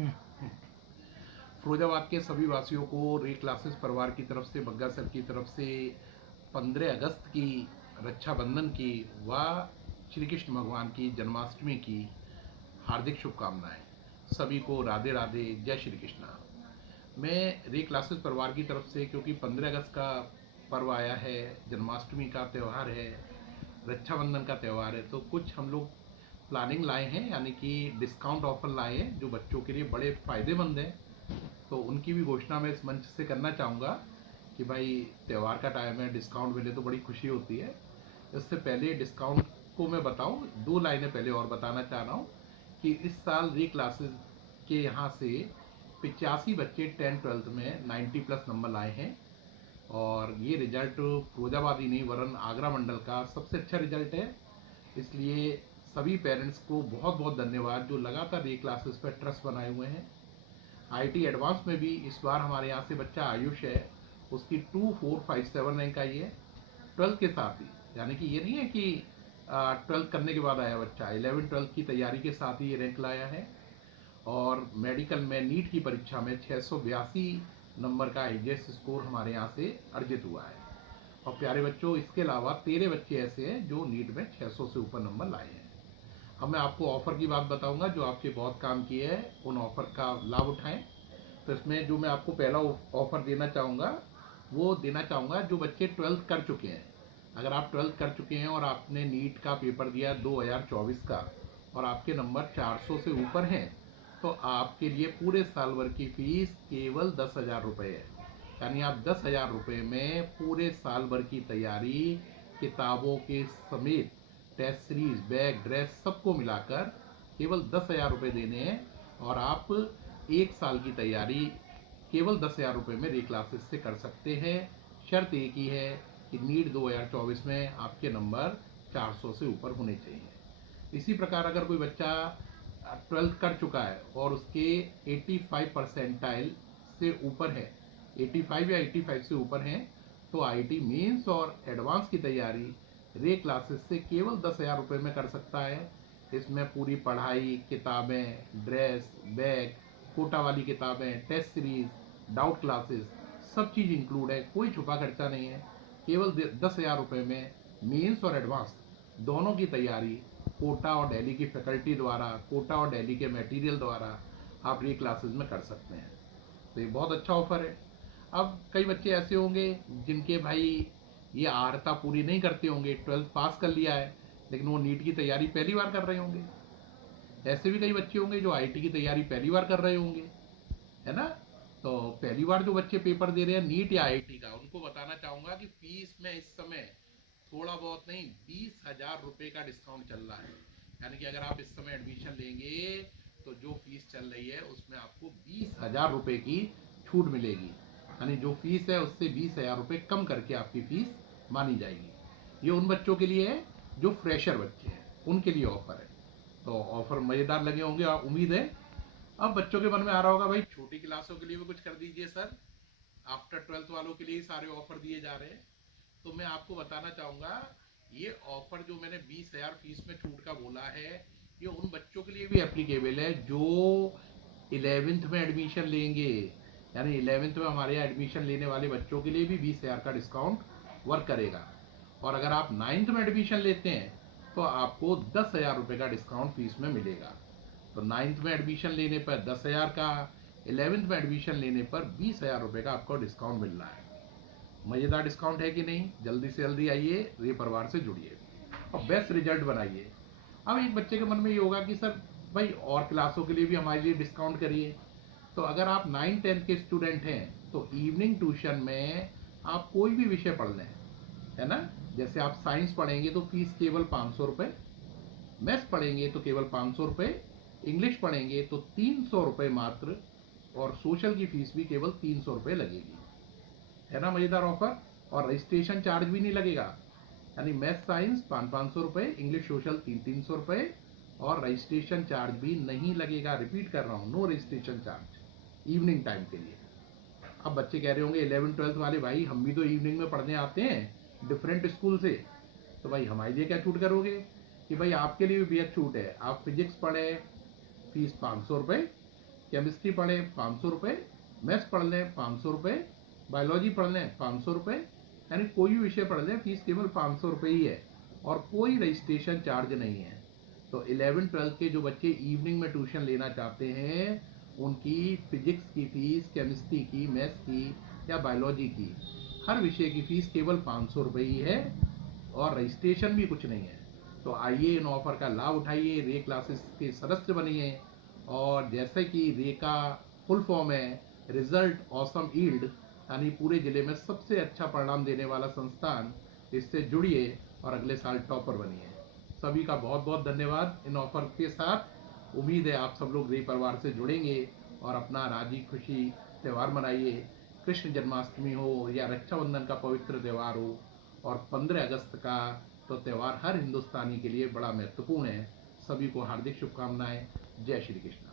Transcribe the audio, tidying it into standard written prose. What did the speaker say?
फिरोजाबाद के सभी वासियों को रे क्लासेस परिवार की तरफ से, बग्गा सर की तरफ से 15 अगस्त की, रक्षाबंधन की व श्री कृष्ण भगवान की जन्माष्टमी की हार्दिक शुभकामनाएं। सभी को राधे राधे, जय श्री कृष्णा। मैं रे क्लासेस परिवार की तरफ से, क्योंकि 15 अगस्त का पर्व आया है, जन्माष्टमी का त्यौहार है, रक्षाबंधन का त्यौहार है, तो कुछ हम लोग प्लानिंग लाए हैं, यानी कि डिस्काउंट ऑफर लाए हैं जो बच्चों के लिए बड़े फ़ायदेमंद हैं। तो उनकी भी घोषणा मैं इस मंच से करना चाहूँगा कि भाई त्यौहार का टाइम है, डिस्काउंट मिले तो बड़ी खुशी होती है। इससे पहले डिस्काउंट को मैं बताऊँ, 2 लाइनें पहले और बताना चाह रहा हूँ कि इस साल री क्लासेस के यहाँ से 85 बच्चे 10-12 में 90+ नंबर लाए हैं, और ये रिजल्ट फिरोजाबाद ही नहीं वरन आगरा मंडल का सबसे अच्छा रिजल्ट है। इसलिए सभी पेरेंट्स को बहुत बहुत धन्यवाद जो लगातार ये क्लासेस पर ट्रस्ट बनाए हुए हैं। आईटी एडवांस में भी इस बार हमारे यहाँ से बच्चा आयुष है, उसकी 2457 रैंक आई है 12th के साथ ही। यानी कि ये नहीं है कि 12th करने के बाद आया बच्चा, 11-12 की तैयारी के साथ ही ये रैंक लाया है। और मेडिकल में नीट की परीक्षा में 682 नंबर का हाईएस्ट स्कोर हमारे यहाँ से अर्जित हुआ है। और प्यारे बच्चों, इसके अलावा 13 बच्चे ऐसे हैं जो नीट में 600 से ऊपर नंबर लाए हैं। अब मैं आपको ऑफ़र की बात बताऊंगा जो आपके बहुत काम किए हैं, उन ऑफ़र का लाभ उठाएं। तो इसमें जो मैं आपको पहला ऑफ़र देना चाहूँगा, वो देना चाहूँगा जो बच्चे 12th कर चुके हैं। अगर आप 12th कर चुके हैं और आपने नीट का पेपर दिया 2024 का और आपके नंबर 400 से ऊपर हैं, तो आपके लिए पूरे साल भर की फ़ीस केवल 10,000 रुपये है। यानी आप 10,000 रुपये में पूरे साल भर की तैयारी, किताबों के समेत टेस्ट सीरीज, बैग, ड्रेस सबको मिलाकर केवल 10,000 रुपये देने हैं, और आप एक साल की तैयारी केवल 10,000 रुपये में रे क्लासेस से कर सकते हैं। शर्त एक ही है कि नीट 2024 में आपके नंबर 400 से ऊपर होने चाहिए। इसी प्रकार अगर कोई बच्चा 12th कर चुका है और उसके 85 परसेंटाइल से ऊपर है, 85 या 85 से ऊपर हैं, तो आईटी मेंस और एडवांस की तैयारी रे क्लासेस से केवल 10,000 रुपये में कर सकता है। इसमें पूरी पढ़ाई, किताबें, ड्रेस, बैग, कोटा वाली किताबें, टेस्ट सीरीज, डाउट क्लासेस, सब चीज़ इंक्लूड है, कोई छुपा खर्चा नहीं है। केवल 10,000 रुपये में मेंस और एडवांस दोनों की तैयारी कोटा और दिल्ली की फैकल्टी द्वारा, कोटा और दिल्ली के मटेरियल द्वारा आप रे क्लासेस में कर सकते हैं। तो ये बहुत अच्छा ऑफर है। अब कई बच्चे ऐसे होंगे जिनके भाई ये आर्हता पूरी नहीं करते होंगे, 12th पास कर लिया है लेकिन वो नीट की तैयारी पहली बार कर रहे होंगे। ऐसे भी कई बच्चे होंगे जो आईटी की तैयारी पहली बार कर रहे होंगे, है ना। तो पहली बार जो बच्चे पेपर दे रहे हैं नीट या आईटी का, उनको बताना चाहूँगा कि फीस में इस समय थोड़ा बहुत नहीं, 20,000 रुपये का डिस्काउंट चल रहा है। यानी कि अगर आप इस समय एडमिशन लेंगे तो जो फीस चल रही है उसमें आपको 20,000 रुपये की छूट मिलेगी। यानी जो फीस है उससे 20,000 रुपये कम करके आपकी फीस मानी जाएगी। ये उन बच्चों के लिए है जो फ्रेशर बच्चे हैं, उनके लिए ऑफर है। तो ऑफर मज़ेदार लगे होंगे, उम्मीद है। अब बच्चों के मन में आ रहा होगा भाई छोटी क्लासों के लिए भी कुछ कर दीजिए सर, आफ्टर 12th वालों के लिए सारे ऑफर दिए जा रहे हैं। तो मैं आपको बताना चाहूँगा, ये ऑफर जो मैंने 20,000 फीस में छूट का बोला है, ये उन बच्चों के लिए भी एप्लीकेबल है जो 11th में एडमिशन लेंगे। यानी 11th में हमारे यहाँ एडमिशन लेने वाले बच्चों के लिए भी 20,000 का डिस्काउंट वर्क करेगा। और अगर आप 9th में एडमिशन लेते हैं तो आपको 10,000 रुपये का डिस्काउंट फीस में मिलेगा। तो 9th में एडमिशन लेने पर 10,000 का, 11th में एडमिशन लेने पर 20,000 रुपये का आपको डिस्काउंट मिल रहा है। मज़ेदार डिस्काउंट है कि नहीं? जल्दी से जल्दी आइए, रे परिवार से जुड़िए और बेस्ट रिजल्ट बनाइए। अब एक बच्चे के मन में ये होगा कि सर भाई और क्लासों के लिए भी हमारे लिए डिस्काउंट करिए। तो अगर आप 9-10 के स्टूडेंट हैं तो इवनिंग ट्यूशन में आप कोई भी विषय पढ़ लें, है ना। जैसे आप साइंस पढ़ेंगे तो फीस केवल 500 रुपये, मैथ्स पढ़ेंगे तो केवल 500 रुपये, इंग्लिश पढ़ेंगे तो 300 रुपये मात्र, और सोशल की फीस भी केवल 300 रुपये लगेगी। है ना मज़ेदार ऑफर। और रजिस्ट्रेशन चार्ज भी नहीं लगेगा। यानी मैथ साइंस 500-500 रुपये, इंग्लिश सोशल 300-300 रुपये, और रजिस्ट्रेशन चार्ज भी नहीं लगेगा। रिपीट कर रहा हूँ, no registration charge evening time के लिए। अब बच्चे कह रहे होंगे 11-12 वाले, भाई हम भी तो इवनिंग में पढ़ने आते हैं डिफरेंट स्कूल से, तो भाई हमारे लिए क्या छूट करोगे? कि भाई आपके लिए भी बेहद छूट है। आप फिजिक्स पढ़े, फीस 500 रुपये, केमिस्ट्री पढ़ें 500 रुपये, मैथ्स पढ़ लें 500 रुपये, बायोलॉजी पढ़ लें 500 रुपये, यानी कोई भी विषय पढ़ लें फीस केवल 500 रुपये ही है और कोई रजिस्ट्रेशन चार्ज नहीं है। तो 11th-12th के जो बच्चे इवनिंग में ट्यूशन लेना चाहते हैं उनकी फिजिक्स की फ़ीस, केमिस्ट्री की, मैथ्स की या बायोलॉजी की, हर विषय की फ़ीस केवल 500 रुपये ही है और रजिस्ट्रेशन भी कुछ नहीं है। तो आइए इन ऑफ़र का लाभ उठाइए, रे क्लासेस के सदस्य बनिए। और जैसे कि रे का फुल फॉर्म है रिजल्ट ऑसम ईल्ड, यानी पूरे ज़िले में सबसे अच्छा परिणाम देने वाला संस्थान, इससे जुड़िए और अगले साल टॉपर बनिए। सभी का बहुत बहुत धन्यवाद। इन ऑफ़र के साथ उम्मीद है आप सब लोग रे परिवार से जुड़ेंगे और अपना राजी खुशी त्यौहार मनाइए। कृष्ण जन्माष्टमी हो या रक्षाबंधन का पवित्र त्यौहार हो और 15 अगस्त का तो त्यौहार हर हिंदुस्तानी के लिए बड़ा महत्वपूर्ण है। सभी को हार्दिक शुभकामनाएं। जय श्री कृष्ण।